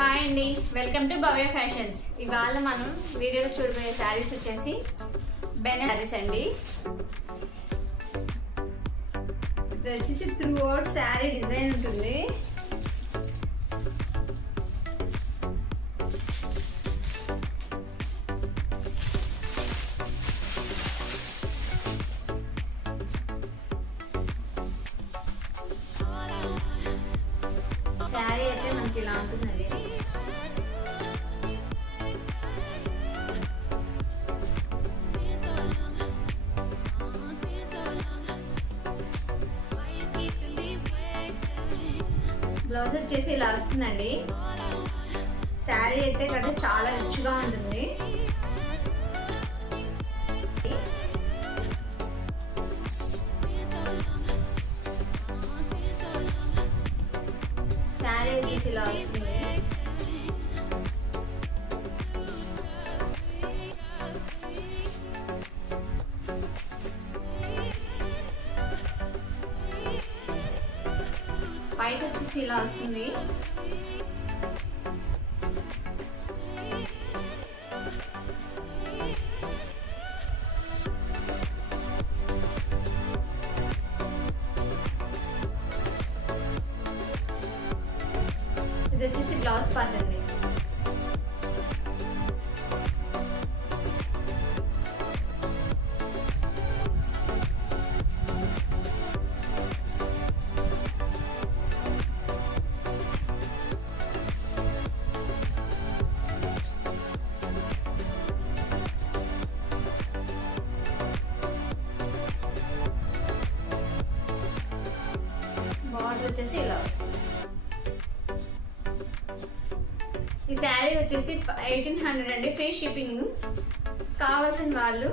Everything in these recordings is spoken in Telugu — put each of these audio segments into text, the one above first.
హాయ్ అండి, వెల్కమ్ టు భవ్య ఫ్యాషన్స్. ఇవాళ మనం వీడియోలో చూడబోయే శారీస్ వచ్చేసి బెనారస్ శారీస్ అండి. ఇది వచ్చేసి త్రూ అవుట్ శారీ డిజైన్ ఉంటుంది. శారీ అయితే మనకి ఇలా ఉంటుందండి. బ్లౌజ్ వచ్చేసి ఇలా వస్తుందండి. శారీ అయితే ఇక్కడ చాలా రిచ్గా ఉంటుంది. శారీ వచ్చేసి ఇలా వస్తుంది. పైకి వచ్చేసి ఇలా వస్తుంది. ఇది వచ్చేసి బ్లౌజ్ పార్ట్ అండి. బార్డర్ వచ్చేసి ఇలా వస్తుంది. ఈ శారీ వచ్చేసి 1800 అండి, ఫ్రీ షిప్పింగ్. కావాల్సిన వాళ్ళు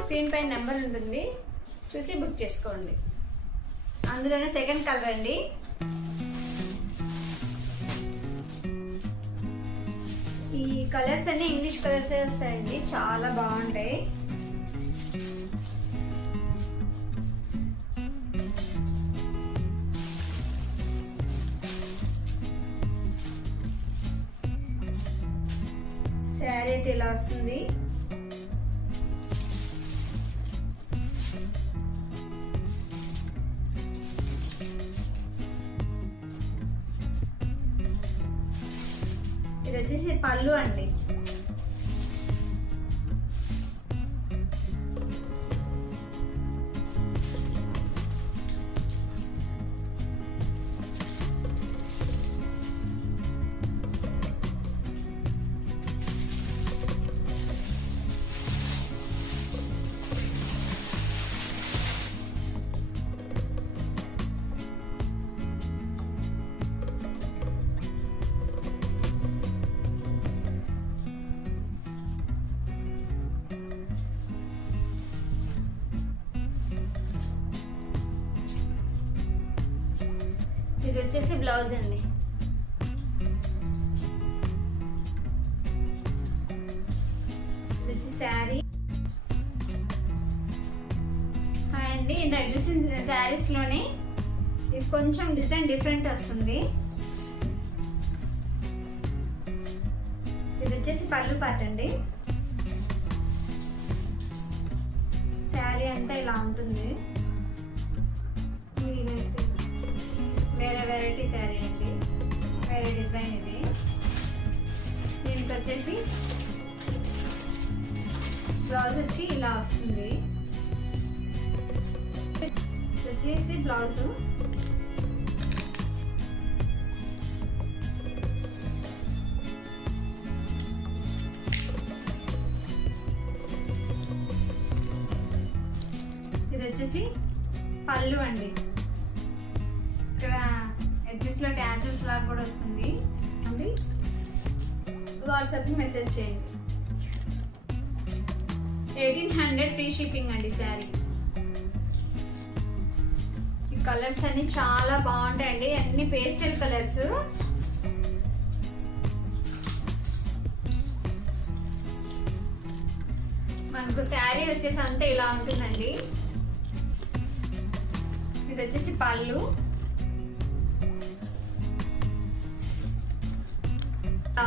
స్క్రీన్ పైన నెంబర్ ఉంటుంది, చూసి బుక్ చేసుకోండి. అందులోనే సెకండ్ కలర్ అండి. ఈ కలర్స్ అన్ని ఇంగ్లీష్ కలర్స్ వస్తాయండి, చాలా బాగుంటాయి. శారీ అయితే ఇలా వస్తుంది. ఇది వచ్చేసి పళ్ళు అండి. ఇది వచ్చేసి బ్లౌజ్ అండి. ఇది వచ్చి శారీ. హాయ్ అండి, ఇందాక చూసిన శారీస్ లోనే ఇది కొంచెం డిజైన్ డిఫరెంట్ వస్తుంది. ఇది వచ్చేసి పళ్ళు పార్ట్ అండి. శారీ అంతా ఇలా ఉంటుంది. వేరే వెరైటీ శారీ అండి, వేరే డిజైన్. ఇది దీనికి వచ్చేసి బ్లౌజ్ వచ్చి ఇలా వస్తుంది. వచ్చేసి బ్లౌజ్ ఇది వచ్చేసి పళ్ళు అండి. ఇక్కడ ఎడ్జెస్ లో ట్యాసెస్ లాగా కూడా వస్తుంది. వాట్సాప్ మెసేజ్ చేయండి. 1800 ఫ్రీ షిప్పింగ్ అండి శారీ. ఈ కలర్స్ అన్ని చాలా బాగుంటాయండి, అన్ని పేస్టల్ కలర్స్. మనకు శారీ వచ్చేసి అంతా ఇలా ఉంటుందండి. ఇది వచ్చేసి పళ్ళు.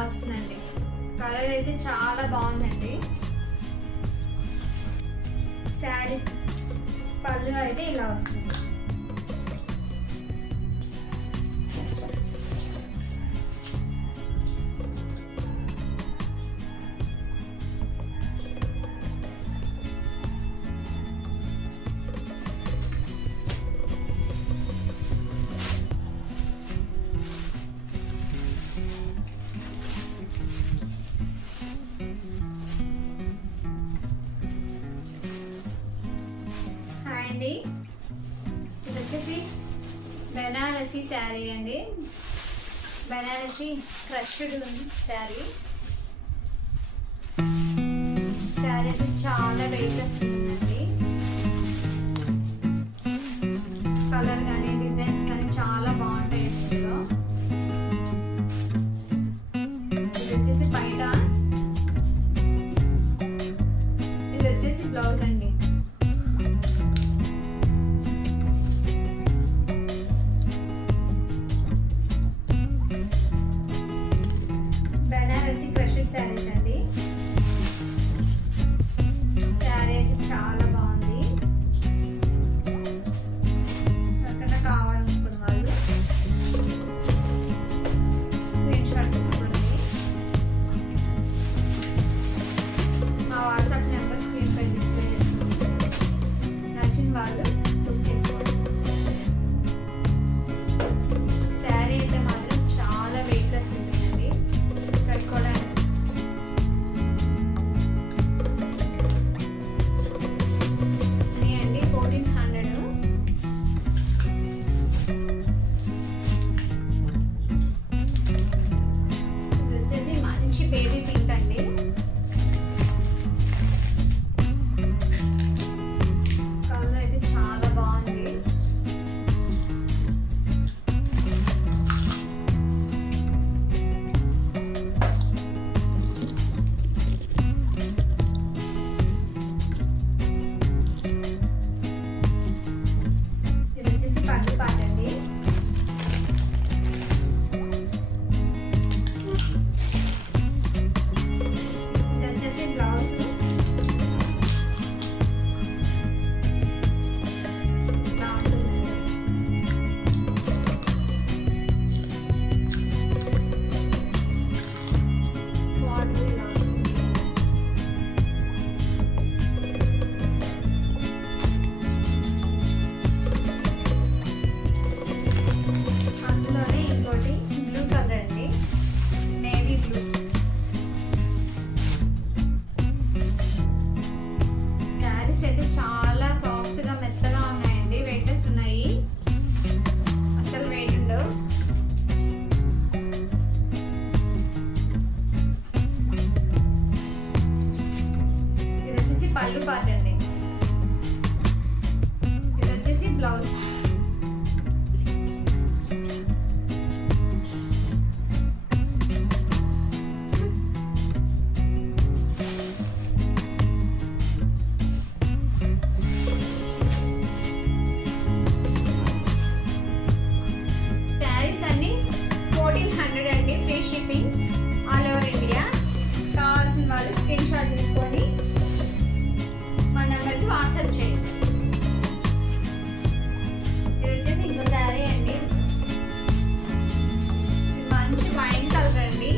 వస్తుందండి. కలర్ అయితే చాలా బాగుందండి. శారీ పళ్ళు అయితే ఇలా వస్తుంది. అండి ఇది వచ్చేసి బెనారసీ శారీ అండి. బెనారసీ క్రష్డ్ శారీ. శారీ అయితే చాలా వెయిట్లెస్ ఉంటుందండి. కలర్ కానీ డిజైన్స్ కానీ చాలా బాగుంటాయి ఇందులో. ఇది వచ్చేసి బయట, ఇది వచ్చేసి బ్లౌజ్ అండి. బెనారసీ క్రష్డ్ శారీస్ అండి. శారీ అయితే చాలా బాగుంది. ఎక్కడ కావాలనుకున్న వాళ్ళు స్క్రీన్ షాట్ తీసుకోండి. మా వాట్సాప్ నెంబర్ స్క్రీన్ పై డిస్ప్లే చేస్తుంది. నచ్చిన వాళ్ళు బుక్ చేసుకోండి. శారీ అయితే మాత్రం చాలా వెయిట్లెస్ ఉంటుందండి కట్టుకోవడానికి. అని అండి 1400. ఇది వచ్చేసి మంచి బేబీ పింక్ అండి. కలర్ అయితే చాలా బాగుంది. ఇది వచ్చేసి పట్టు పాట అండి. ఇది వచ్చేసి బ్లౌజ్. అందులోనే ఇంకోటి బ్లూ కలర్ అండి, నేవీ బ్లూ. శారీస్ అయితే చాలా సాఫ్ట్గా మెత్తగా ఉన్నాయండి. వెయిట్లెస్ ఉన్నాయి, అసలు వెయిట్ ఉండవు. ఇది వచ్చేసి పళ్ళు పాట అండి. ఇది వచ్చేసి బ్లౌజ్. శారీస్ అన్ని 1400 అండి. Free shipping all over India. కావాల్సిన వాళ్ళు స్క్రీన్ షాట్ తీసుకొని మా నెంబర్కి వాట్సాప్ చేయండి. ఇది వచ్చేసి ఇంకో శారీ అండి. ఇది మంచి వైన్ కలర్ అండి.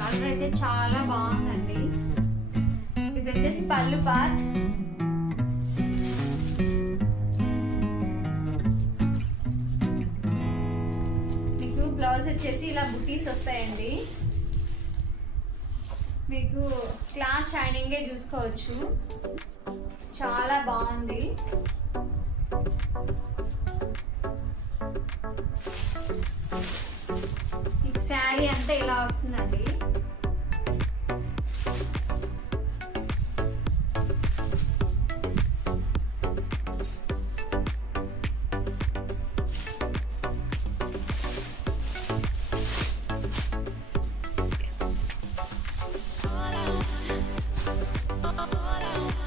కలర్ అయితే చాలా బాగుందండి. ఇది వచ్చేసి పళ్ళు పార్ట్. మీకు బ్లౌజ్ వచ్చేసి ఇలా బుటీస్ వస్తాయండి. మీకు క్లాత్ షైనింగే చూసుకోవచ్చు, చాలా బాగుంది. ఈ శారీ అంతా ఇలా వస్తుందండి.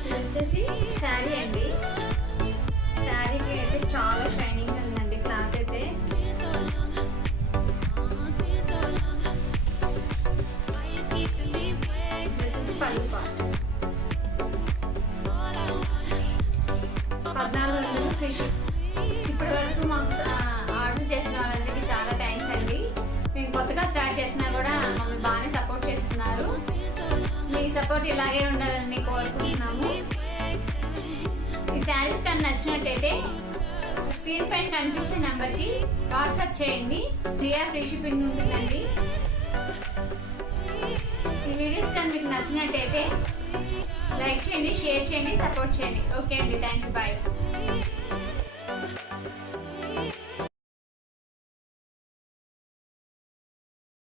ఇది వచ్చేసి శారీ అండి. శారీకి అయితే చాలా షైనింగ్ ఉందండి క్లాత్ అయితే. 1400 ఫ్రీ షిప్. ఇప్పటి వరకు మాకు ఆర్డర్ చేసిన వాళ్ళందరికీ చాలా థ్యాంక్స్ అండి. మేము కొత్తగా స్టార్ట్ చేసినా కూడా మమ్మల్ని బాగానే సపోర్ట్ చేస్తున్నారు. మీ సపోర్ట్ ఇలాగే ఉండాలని కోరుకుంటున్నాము. ఈ శారీస్ కానీ నచ్చినట్టయితే స్క్రీన్ పైన కనిపించే నెంబర్కి వాట్సాప్ చేయండి. ఫ్రీ షిప్పింగ్ ఉంటుందండి. ఈ వీడియోస్ కానీ మీకు నచ్చినట్టయితే లైక్ చేయండి, షేర్ చేయండి, సపోర్ట్ చేయండి. ఓకే అండి, థ్యాంక్ యూ, బాయ్.